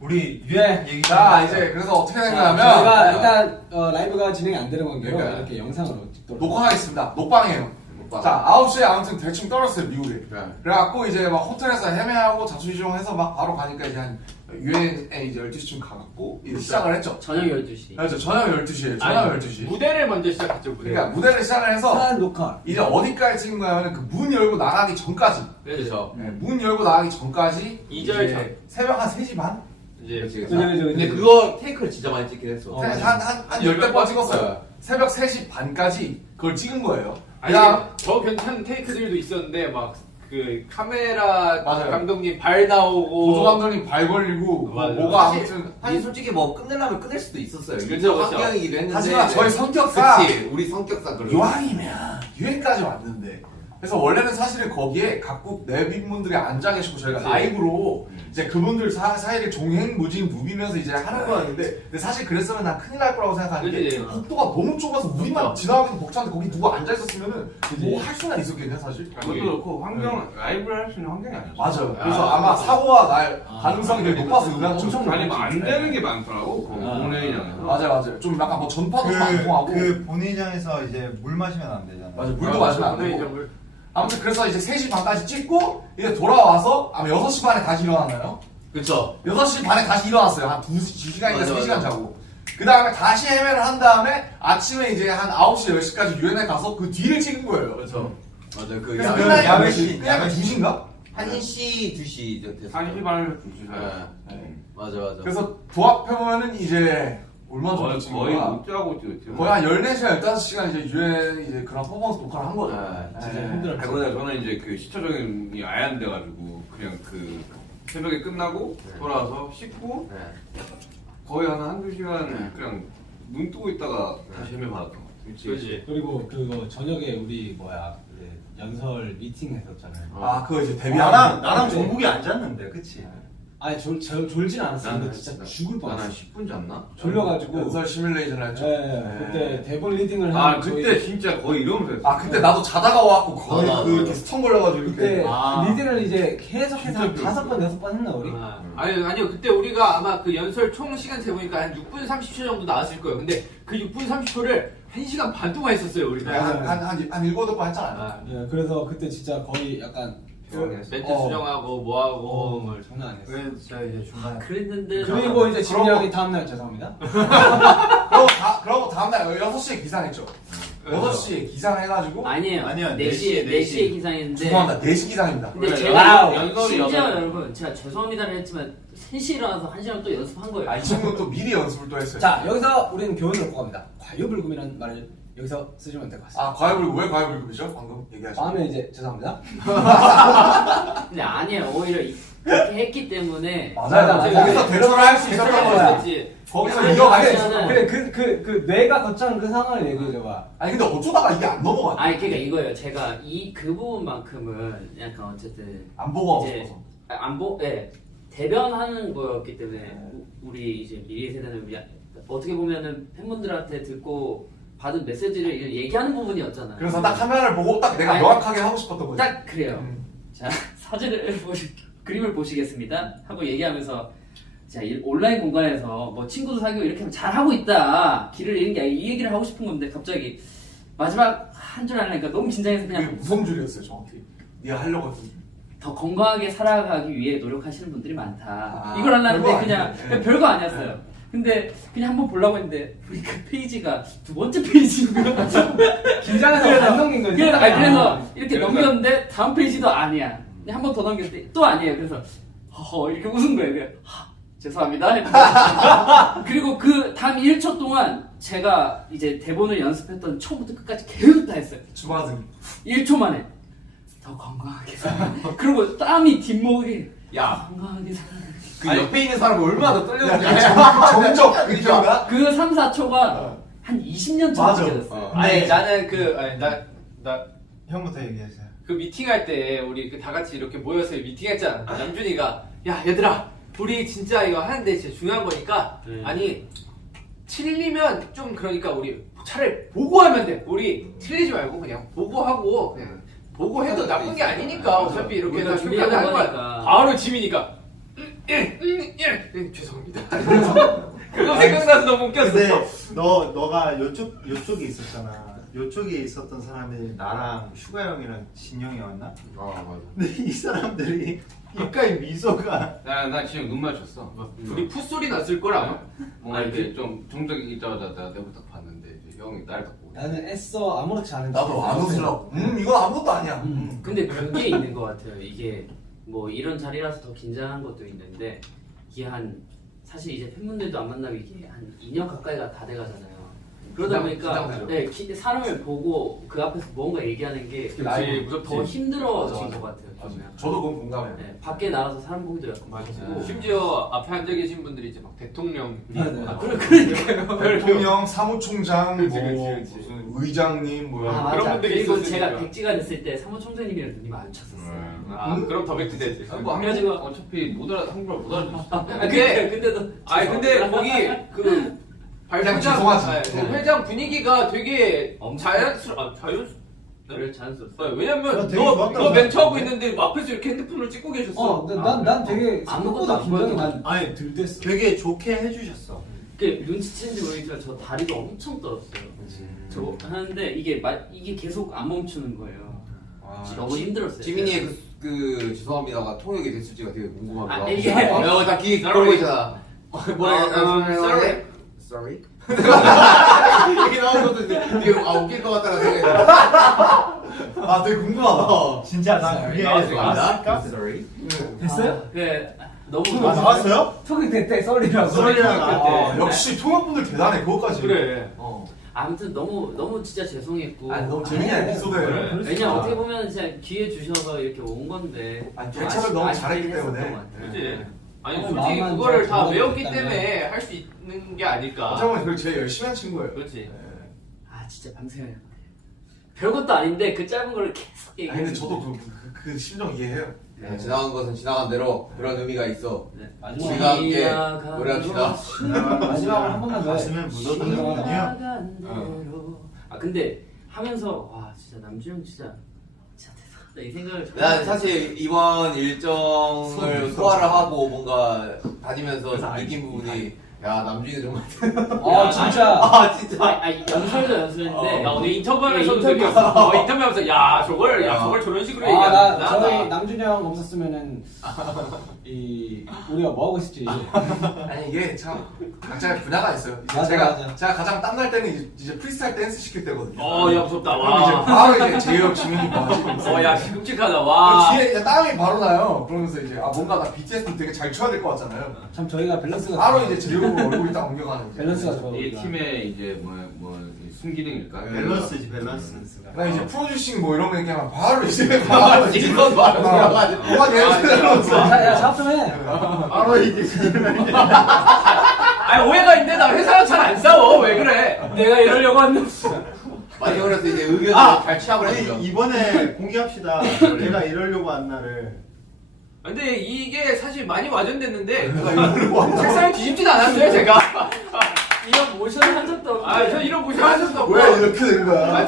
우리 유행 얘기. 자 이제 그래서 어떻게 생각하면 저희가 일단 라이브가 진행이 안 되는 관계로 그러니까. 이렇게 영상으로 찍도록 녹화하겠습니다. 녹방이에요. 자 9시에 아무튼 대충 떨었어요 미국에. 그래갖고 이제 막 호텔에서 헤매하고 자취시종해서 막 바로 가니까 이제 한 유엔에 이제 12시쯤 가갖고 이제 시작을 했죠. 저녁 12시. 그렇죠. 저녁 12시에 저녁 12시. 무대를 먼저 시작했죠. 무대. 그러니까 무대를 시작을 해서 한 녹화. 이제 어디까지 찍은 거냐면 그 문 열고 나가기 전까지. 그렇죠. 네, 문 열고 나가기 전까지 2절 이제 전. 새벽 한 3시 반? 이제 근데 그거 테이크를 진짜 많이 찍긴 했어. 한 열댓 번 찍었어요. 새벽 3시 반까지 그걸 찍은 거예요. 아니 그냥 더 괜찮은 테이크들도 있었는데 막 그 카메라 맞아요. 감독님 발 나오고 보조 감독님 발 걸리고 맞아요. 뭐가 사실- 아무튼 사실 솔직히 뭐 끝내려면 끝낼 수도 있었어요. 그쵸, 그쵸. 환경이기도 했는데. 하지만 저희 성격상 그치, 우리 성격상 그런. 이왕이면 유엔까지 왔는데 그래서 원래는 사실은 거기에 각국 내빈분들이 앉아 계시고 저희가 그치. 라이브로 이제 그분들 사이를 종횡무진 누비면서 이제 하는 거였는데 근데 사실 그랬으면 난 큰일 날 거라고 생각하는데 그치. 복도가 너무 좁아서 우리만 그쵸. 지나가기도 벅찬데 거기 누가 앉아 있었으면은 뭐 할 수나 있었겠냐 사실. 그것도 그렇고 환경 라이브를 할 수 있는 환경이 아니었어. 맞아요. 그래서 아마 사고가 날 가능성이 되게 높아서 은하죠. 엄청 아니 뭐안 되는 게 많더라고. 공연장에서. 맞아요. 좀 약간 뭐 전파도 좀 안 통하고. 그 본회의장에서 이제 물 마시면 안 되잖아. 맞아. 물도 마시면 안 네, 되고. 아무튼 그래서 이제 3시 반까지 찍고 이제 돌아와서 아마 6시 반에 다시 일어났나요? 그쵸. 6시 반에 다시 일어났어요. 한 2시간인가 맞아, 3시간 맞아. 자고. 그 다음에 다시 헤매를 한 다음에 아침에 이제 한 9시, 10시까지 유엔에 가서 그 뒤를 찍은 거예요. 그렇죠. 맞아요. 그 그래서 그 끝나니까 야외 몇 씬, 시? 그냥 야외 2시인가? 1시, 2시 됐어요. 1시 반을 2시 사이. 네. 맞아. 그래서 도합해보면은 이제 얼마 정도 찍은 거의 거야? 못 자고 찍었지. 거의 한 14시간, 15시간 이제 유엔 이제 그런 퍼포먼스 녹화를 한 거죠. 진짜 네. 힘들었죠. 그러다 저는 이제 그 시초적인이 아예 안 돼가지고 그냥 그 새벽에 끝나고 돌아와서 씻고 네. 거의 한 한두 시간 그냥 눈 뜨고 있다가 다시 헤매 받았던 것 같아. 그렇지. 그리고 그거 저녁에 우리 연설 미팅 했었잖아요. 아, 그거 이제 데뷔하는 나랑 정국이 앉았는데, 그치? 아니 졸진 않았어요. 근데 진짜 난- 죽을 나는 뻔했어. 한 10분 잤나? 졸려가지고. 연설 시뮬레이션을 했죠. 네, 그때 대본 리딩을 아 한 그때 저희- 진짜 거의 이러면서 했어. 아, 그때 나도 자다가 와갖고 거의 아, 그 이렇게 스턴 걸려가지고 그때 이렇게. 리딩을 이제 계속해서 한 진짜 5번 6번 했나 우리? 아니요 그때 우리가 아마 그 연설 총 시간 재보니까 한 6분 30초 정도 나왔을 거예요. 근데 그 6분 30초를 1시간 반 동안 했었어요 우리가. 한 7번 했잖아요. 아, 네, 그래서 그때 진짜 거의 약간 멘트 수정하고 뭐하고 뭘. 장난 아니었어. 그래서 제가 이제 중간에. 그랬는데 그리고 이제 지민이 그러고- 형이 다음날 죄송합니다. 그러고 다음날 6시에 기상했죠. 6시에 기상해가지고. 아니에요. 아니요, 4시에 4시에 기상했는데. 죄송합니다. 4시 기상입니다. 근데 그래, 제가 와우. 연설이 심지어 여덟- 여러분 제가 죄송합니다를 했지만 3시에 일어나서 1시간 또 연습한 거예요. 아, 이 친구는 또 미리 연습을 또 했어요. 자 여기서 우리는 교훈을 얻고 갑니다. 과유불급이라는 말을 여기서 쓰시면 될 것 같습니다. 아, 과외불급, 왜 과외불급이죠? 방금 얘기하신 다음에 이제 죄송합니다. 근데 아니에요. 오히려 그렇게 했기 때문에. 맞아요. 거기서 대처를 할 수 있었던 거야. 있었지. 거기서 아니, 이어갈 수 아니, 있었던 아니, 거야. 그래 그 뇌가 거창한 그 상황을 얘기해줘봐. 아니, 근데 어쩌다가 이게 안 넘어갔냐? 아니 그러니까 이거예요. 제가 그 부분만큼은 약간 어쨌든 안 보고 하고 이제 싶어서. 네, 대변하는 거였기 때문에 우리 이제 미래 세대는 어떻게 보면은 팬분들한테 듣고 받은 메시지를 얘기하는 부분이었잖아요. 그래서 딱 카메라를 보고 딱 내가 아니, 명확하게 하고 싶었던 거지. 딱 그래요. 음. 자 사진을 그림을 보시겠습니다 하고 얘기하면서 자 온라인 공간에서 뭐 친구도 사귀고 이렇게 하면 잘하고 있다 길을 잃는 게 아니라 이 얘기를 하고 싶은 건데 갑자기 마지막 한 줄 하려니까 너무 긴장해서 그게 그냥 무슨 줄이었어요, 정확히. 네가 하려고 했던 줄. 더 건강하게 살아가기 위해 노력하시는 분들이 많다. 아, 이걸 하려는데 별거 그냥 아니네. 네. 별거 아니었어요. 근데 그냥 한번 보려고 했는데 우리 그 페이지가 2번째 페이지고요. 긴장해서 안 넘긴 거지. 그래서 이렇게 넘겼는데 다음 페이지도 아니야. 한 번 더 넘겼는데 또 아니에요. 그래서 허허 이렇게 웃은 거예요. 그냥 죄송합니다. 했는데 그리고 그 다음 1초 동안 제가 이제 대본을 연습했던 처음부터 끝까지 계속 다 했어요. 주마등. 1초 만에 더 건강하게 살아. 그리고 땀이 뒷목이 야, 건강하게 살아. 그 옆에 있는 사람이 얼마나 더 떨렸는지 정적 그니까. 그 3, 4초가 한 20년 전 맞아. 느껴졌어요. 아니 나는 나 형부터 얘기하세요. 그 미팅할 때 우리 다 같이 이렇게 모여서 미팅했잖아. 남준이가 야 얘들아 우리 진짜 이거 하는데 진짜 중요한 거니까 아니 틀리면 좀 그러니까 우리 차라리 보고 하면 돼. 우리 틀리지 말고 그냥 보고 하고 그냥 보고 해도 나쁜 게 아니니까 어차피 이렇게 우리가 해서 준비하는 준비하는 거야. 거니까. 바로 지민이가 죄송합니다. 그거 생각나서 너무 웃겼어. 근데 너가 요쪽에 있었잖아. 요쪽에 있었던 사람이 나랑 슈가 형이랑 진영이었나? 아 맞아. 근데 이 사람들이 입가에 미소가 나 지금 눈 맞췄어. 둘이 풋소리 났을 걸 아마. 뭔가 이렇게 좀 정적이 있자마자 내가 내부 딱 봤는데 이제 형이 나를 딱 보고. 나는 애써 아무렇지 않은 나도 안 웃으려고. 이건 아무것도 아니야. 근데 그게 있는 것 같아요. 이게 뭐 이런 자리라서 더 긴장한 것도 있는데 이게 사실 이제 팬분들도 안 만나면 이게 한 2년 가까이가 다 돼가잖아요. 그러다 보니까 사람을 보고 그 앞에서 뭔가 얘기하는 게 더 힘들어진 것 같아요. 좀 약간. 저도 그건 공감해요. 네, 밖에 나가서 사람 보기도 약간 맞고. 심지어 앞에 앉아 계신 분들이 이제 막 대통령, 그러니까요. 대통령, 사무총장, 그치, 뭐 그치, 그치. 무슨 의장님 뭐 아, 그런 맞아. 분들이 그리고 있었으니까. 제가 백지가 됐을 때 사무총장님이랑 눈이 마주쳤었어요. 그럼 더 백지 되지. 뭐 그래가지고- 어차피 한국말 못 알아듣어. 근데도 근데 거기 그 그냥 발표장, 죄송하지. 그 회장 분위기가 되게 자연스러워. 그래 자연스러웠어요. 왜냐면 되게 좋았다고 너 멘트하고 있는데 앞에서 이렇게 핸드폰을 찍고 계셨어. 난 되게 아무것도 생각보다 안 긴장이 보여도- 난 들댔어. 되게 좋게 해주셨어. 그 눈치챘는지 모르겠지만 저 다리가 엄청 떨었어요. 저 하는데 이게 계속 안 멈추는 거예요. 너무 힘들었어요. 지민이의 그 죄송합니다가 통역이 됐을지가 되게 궁금합니다. 아, 이게- 다 귀 걸고 있잖아. sorry. Sorry? 이게 나오는 것도 되게 웃길 것 같다는 생각이 아 되게 궁금하다. 진짜 나 그게 나왔을까? 나왔을까? Sorry? 됐어요? 너무 아, 나왔어요? 톡이 됐대 썰이라고. 썰이라고. 아, 역시 통역분들 대단해 그것까지. 그래. 아무튼 너무 진짜 죄송했고. 아니 너무 재밌는 에피소드예요. 왜냐 어떻게 보면 진짜 기회 주셔서 이렇게 온 건데. 아니, 좀 대처를 너무 아쉽긴 잘했기 했었던 때문에. 것 같아요. 그지? 아니 어, 솔직히 마음만 그거를 잘 다 들어주고 외웠기 있다면. 때문에 할 수 있는 게 아닐까. 어쩌면 그걸 제일 열심히 한 친구예요. 그렇지. 아 진짜 밤새야 돼. 별것도 아닌데 그 짧은 걸 계속 아니 얘기해. 근데 저도 그 심정 이해해요. 네, 지나간 것은 지나간 대로 그런 의미가 있어. 마지막 우리가 함께 노래합시다. 마지막으로 한 번만 더 해. 가슴에 묻어두는군요. 아 근데 하면서 와 진짜 남주형 진짜 대단하다 이 생각을 난 사실 이번 일정을 소화를 하고 뭔가 다니면서 느낀 부분이 야 남준이 정말 아 진짜. 아 진짜 연설도 연설인데 나 오늘 인터뷰하면서 인터뷰. 느꼈어. 인터뷰하면서 야 저걸 저런 식으로 나 얘기하는구나. 저희 남준이 형 없었으면은 우리가 뭐 하고 있을지. 아니 이게 참 각자의 분야가 있어요. 맞아, 제가 맞아. 가장 땀날 때는 이제 프리스타일 댄스 시킬 때거든요. 야 무섭다. 그럼 이제 와. 바로 이제 재혁, 지민이 뭐 하시고 야 시금치하다. 와. 뒤에 이제 땀이 바로 나요. 그러면서 이제 뭔가 나 BTS도 되게 잘 춰야 될 것 같잖아요. 참 저희가 밸런스가 바로 이제 재혁 얼굴이 딱 옮겨가는. 밸런스가 좋아. 이 팀의 이제 뭐 순기능일까? 밸런스지 밸런스. 나 이제 프로듀싱 뭐 이런 거 얘기하면 바로 이제 바로 이건 말로 들어가지고 뭐가 예를 야 작업 좀 해. 바로 이게 아니 오해가 있는데 나 회사랑 잘 안 싸워. 왜 그래? 내가 이러려고 왔는데 많이 그래서 이제 의견을 잘 취합을 해주죠. 이번에 공개합시다. 내가 이러려고 한 날을. 근데 이게 사실 많이 와전됐는데 내가 이러려고 왔나? 책상에 뒤집진 않았어요 제가. 이런 모션 한 적도 없고 저 이런 모션 하셨어. 왜 이렇게 된 거야?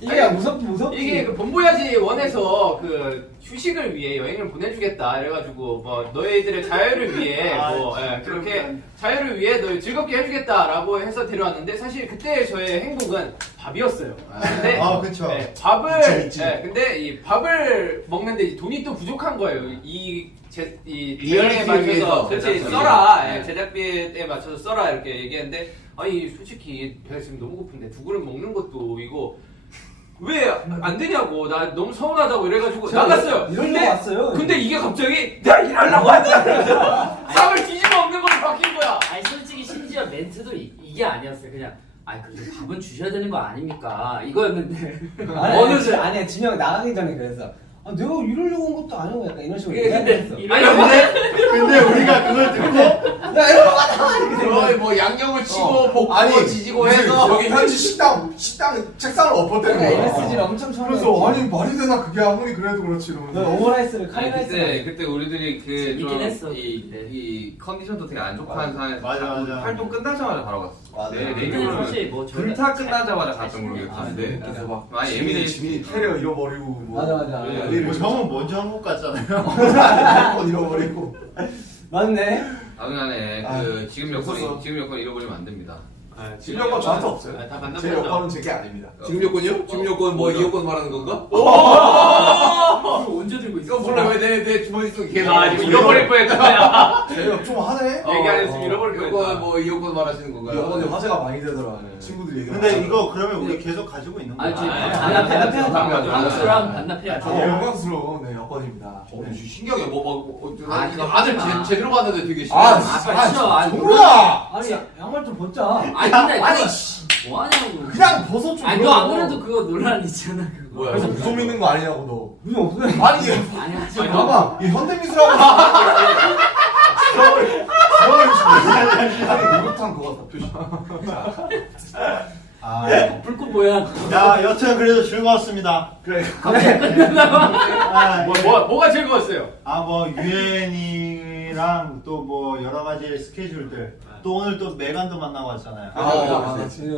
이게 무섭지. 이게 그 본보야지 원에서 그 휴식을 위해 여행을 보내주겠다 이래가지고 뭐 너희들의 자유를 위해 그렇게 자유를 위해 너 즐겁게 해주겠다라고 해서 데려왔는데 사실 그때 저의 행복은 밥이었어요. 근데 그쵸. 밥을 있지. 근데 이 밥을 먹는데 이 돈이 또 부족한 거예요. 이 리얼리티에 맞춰서 위해서. 그렇지 제작비에. 써라 제작비에 맞춰서 써라 이렇게 얘기했는데 아니 솔직히 배가 지금 너무 고픈데 두 그릇 먹는 것도 이거 왜 안 되냐고 나 너무 서운하다고 이래가지고 나갔어요. 이러려고 왔어요. 근데 이게 갑자기 내가 일하려고 한다. 쌈을 뒤집어 엎는 걸로 바뀐 거야. 아니 솔직히 심지어 멘트도 이게 아니었어요. 그냥 아니 그래도 밥은 주셔야 되는 거 아닙니까? 이거였는데 아니야 진영 나가기 전에 그래서 내가 이러려고 온 것도 아니고 약간 이런 식으로 근데 얘기했어. 근데 우리가 그걸 듣고 나 이러고 왔다 이렇게 된 거야. 거의 뭐 양념을 치고 볶고 지지고 무슨 해서 여기 현지 식당 책상을 엎었대는 내가 거야. MSG를 엄청 처음 그래서 아니 말이 되나 그게 아무리 그래도 그렇지 이러면서. 너 오므라이스를 카레라이스 그때 우리들이 재밌긴 했어. 이 컨디션도 되게 안 좋고 한 상황에서 맞아. 활동 끝나자마자 바로 갔어. 맞아. 내 그때는 기억으로는 사실 뭐 저희가 불타 끝나자마자 갔던 걸로 아, 기억하는데 네. 그래서 막 많이 지민이 예민해. 테리어 잃어버리고 뭐. 맞아. 난리를 형은 먼저 한국 갔잖아요. 폰 잃어버리고. 맞네. 나중에 안에 아, 그 지금 없었어. 여건 잃어버리면 안 됩니다. 지금 여권 저한테 없어요. 다 제 만나보죠. 여권은 제게 아닙니다. 지금 요건이요? 지금 요건 뭐 이 요건 말하는 건가? 이거 언제 들고 있어? 이거 몰라 왜 내 주머니 속에 계속 아 이거 잃어버릴 뻔했다. 제가 좀 하네. 얘기 안 했으면 잃어버릴 요건 뻔했다. 뭐 이 요건 말하시는 건가요? 여권이 화제가 많이 되더라. 친구들이 얘기. 근데 이거 그러면 우리 계속 가지고 있는 거야? 아니 지금 반납해야죠. 반납수랑 반납해야죠. 영광스러운 네, 여권입니다. 네. 신기하게 아, 이거 그거 다들 하지 마. 제대로 봤는데 되게 아, 신기하네. 싫어. 아니, 정우야! 아니 양말 좀 벗자. 아니 근데 아니, 그거 뭐하냐고. 그냥 벗어 좀. 아니 너 안 그래도 그거 논란 있잖아 그거. 뭐야? 그래서 무좀 믿는 거 아니냐고 무슨 없어요. 너. 아니, 아니 하지 아니 마. 봐봐, 이 현대미술하고 지렁을 목욕탕 그거 다 표시. 아, 불꽃 뭐야? 야, 여튼 그래도 즐거웠습니다. 그래. 아, 뭐가 즐거웠어요? 뭐 유엔이랑 또 뭐 여러 가지 스케줄들. 또 오늘 또 메간도 만나고 왔잖아요.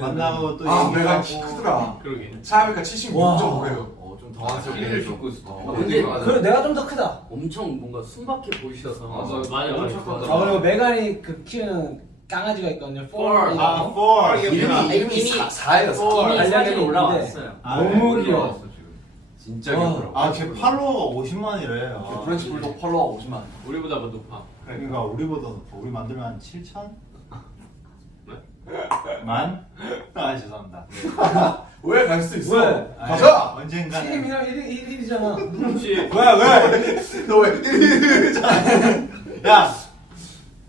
만나고 또 내가 얘기하고. 크더라. 그러게. 차이가 76.5예요. 좀 당황스럽게 끼리를 해서. 줍고 있어. 근데 그래 내가 좀 더 크다. 엄청 뭔가 순박해 보이셔서. 맞아. 아 그리고 메간이 그 키우는 강아지가 있거든요. 폴. 아, 4. 이름이 4예요. 이미 사진이 있는데 올라왔어요. 너무 귀여워. 올라왔어, 지금. 진짜 귀엽더라고. 아, 걔 팔로워가 50만이래. 브랜치 불독 펄러가 50만. 우리보다 더 높아. 그러니까 우리보다 높아. 우리 만들면 한 7천? 만? 아, 죄송합니다. 왜 갈 수 있어? 왜? 가자! 언젠가는. 책임이랑 1일이잖아. 그렇지. 왜? 너 왜? 야!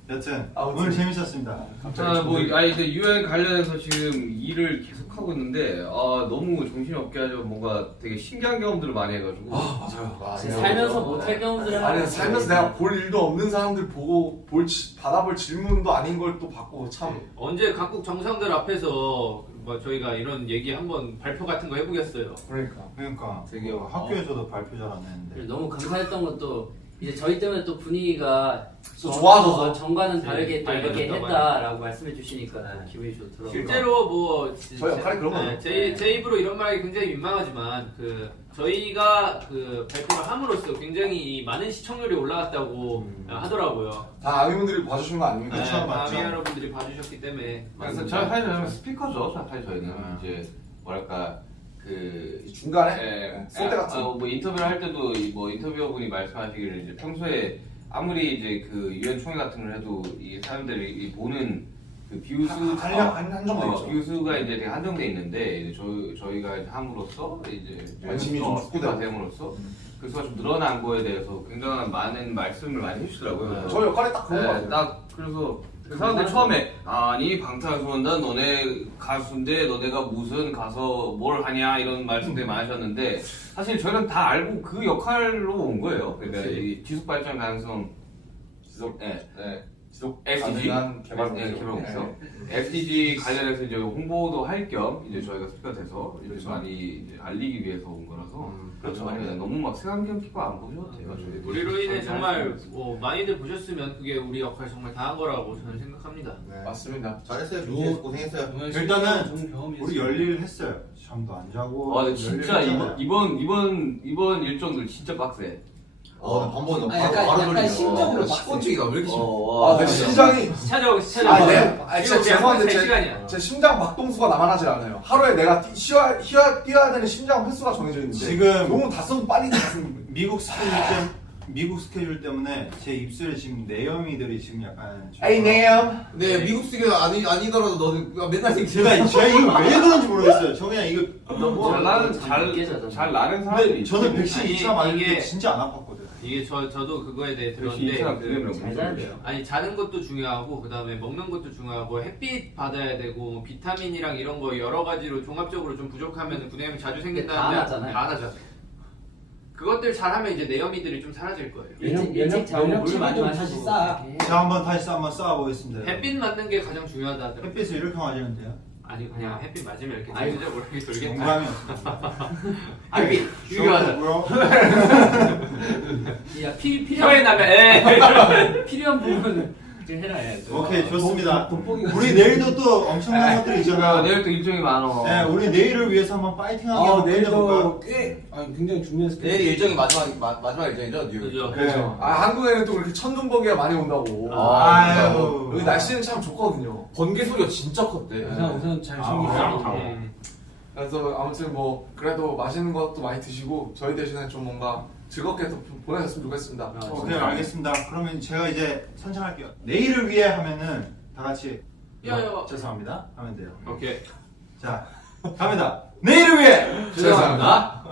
여튼, 아무튼. 오늘 재밌었습니다. 아니 근데 유엔 관련해서 지금 일을 계속 하고 있는데 너무 정신이 없게 하죠. 뭔가 되게 신기한 경험들을 많이 해가지고. 맞아요. 살면서 못할 경우들을 아니 하는 살면서 내가 볼 일도 없는 사람들 보고 받아볼 질문도 아닌 걸 또 받고 참. 언제 각국 정상들 앞에서 뭐 저희가 이런 얘기 한번 발표 같은 거 해보겠어요. 그러니까 되게 학교에서도 발표 잘 안 했는데. 너무 감사했던 것도 이제 저희 때문에 또 분위기가 또 좋아져서. 정과는 다르게 또 이렇게 밝아졌다, 했다라고 말씀해 주시니까 또 기분이 좋더라고요. 실제로 뭐 저희 역할이 그런 거예요. 제 입으로 이런 말이 굉장히 민망하지만 그 저희가 그 발표를 함으로써 굉장히 많은 시청률이 올라갔다고 하더라고요. 다 아미분들이 봐주신 거 아닙니까? 그쵸, 맞죠. 다미 여러분들이 봐주셨기 때문에 그래서 사실 스피커죠. 사실 저희는 이제 뭐랄까 이 중간에 예, 쏠 때 같은. 뭐 인터뷰를 할 때도 뭐 인터뷰어분이 말씀하시기를 이제 평소에 아무리 이제 그 유엔 총회 같은 걸 해도 이 사람들이 이 보는 그 뷰수 한정돼 있죠. 뷰수가 이제 되게 한정돼 있는데 이제 저희가 이제 함으로써 이제 관심이 좀 스피커가 됨으로써 그 수가 좀 늘어난 거에 대해서 굉장한 많은 말씀을 많이 해주시더라고요. 저 역할이 딱 그런 거 네, 같아요. 딱 그래서 그 사람들 처음에 아니 방탄소년단 너네 가수인데 너네가 무슨 가서 뭘 하냐 이런 말씀들 많이 하셨는데 사실 저희는 다 알고 그 역할로 온 거예요. 그러니까 이 지속 발전 가능성 지속 지속 SDG 가능한 개발 개발공사 SDG 관련해서 이제 홍보도 할 겸 이제 저희가 스피커 돼서 이제 그렇죠. 많이 이제 알리기 위해서 온 거라서 그렇죠. 네, 너무 막 색안경 끼고 안 보셔도 돼요. 저희 우리로 인해 정말 뭐 많이들 보셨으면 그게 우리 역할 정말 다한 거라고 저는 생각합니다. 네. 맞습니다. 잘했어요. 준비해서 고생했어요. 일단은 좋은 경험이었어요. 우리 열일 했어요. 잠도 안 자고. 근데 진짜 열일했잖아요. 이번 일정들 진짜 빡세. 번번 아니, 약간 심적으로 식곤증이가 왜 이렇게 내 심장이 찾아오고 진짜 죄송한데 제 시간이야. 제 심장 박동수가 나만하지 않아요. 하루에 내가 뛰어야 되는 심장 횟수가 정해져 있는데 지금 너무 다소 빨리 갔습니다. 미국 스케줄 때문에 제 입술에 지금 내염이들이 지금 약간 좀- 에이 네요. 네, 미국 스기가 아니더라도 너는 맨날 제가 이거 왜 그런지 모르겠어요. 저 그냥 이거 너무 잘 나는 늦게 자잖아. 잘 나는 사람들이 근데 저는 백신 아니, 2차 맞을 이게- 때 진짜 안 아팠거든. 이게 저도 그거에 대해 백신 들었는데 2차 잘 자야 돼요. 아니 자는 것도 중요하고 그 다음에 먹는 것도 중요하고 햇빛 받아야 되고 뭐 비타민이랑 이런 거 여러 가지로 종합적으로 좀 부족하면 분해염이 자주 생긴다면 다 나잖아요. 다 나죠. 그것들 잘하면 이제 내염이들이 좀 사라질 거예요. 일찍 자고 물 많이 면역 마시고 싸. 이렇게 해. 제가 한번 다시 한번 쌓아보겠습니다. 햇빛 맞는 게 가장 중요하다 하더라고요. 햇빛을 이렇게 맞으는데요. 아니 그냥 햇빛 맞으면 이렇게 아이고. 전체적으로 이렇게 돌겠다. 농담이었습니다. 햇빛 유효하다. 야 필요한 혀에 나면 에 필요한 부분은 해라 해야죠. 오케이 좋습니다. 돋보기가 우리 내일도 또 엄청난 것들이 있잖아. 내일 또 일정이 많어. 네, 우리 내일을 위해서 한번 파이팅하게 한번 끝내볼까? 내일도 꽤 굉장히 중요한 스케줄. 내일 일정이 마지막 일정이죠, 뉴욕. 그죠. 그렇죠. 아 한국에는 또 그렇게 천둥번개가 많이 온다고. 아유. 여기 날씨는 참 좋거든요. 번개 소리가 진짜 컸대. 우선 잘 챙기세요. 그래서 아무튼 뭐 그래도 맛있는 것도 많이 드시고 저희 대신에 좀 뭔가 즐겁게 또 보내셨으면 좋겠습니다. 오케이 알겠습니다. 그러면 제가 이제 선창할게요. 내일을 위해 하면은 다 같이 죄송합니다 하면 돼요. 오케이. 자 갑니다. 내일을 위해 죄송합니다.